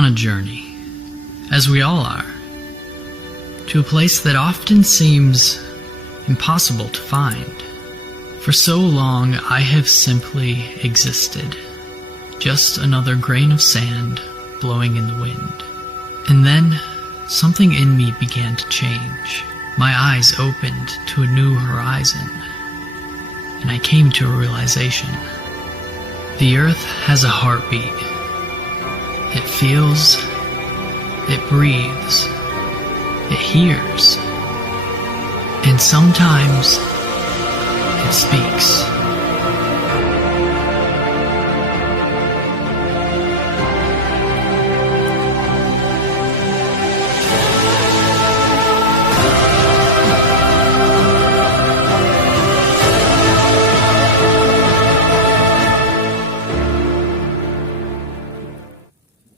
on a journey, as we all are, to a place that often seems impossible to find. For so long I have simply existed, just another grain of sand blowing in the wind. And then something in me began to change. My eyes opened to a new horizon, and I came to a realization. The earth has a heartbeat. It feels, it breathes, it hears, and sometimes it speaks.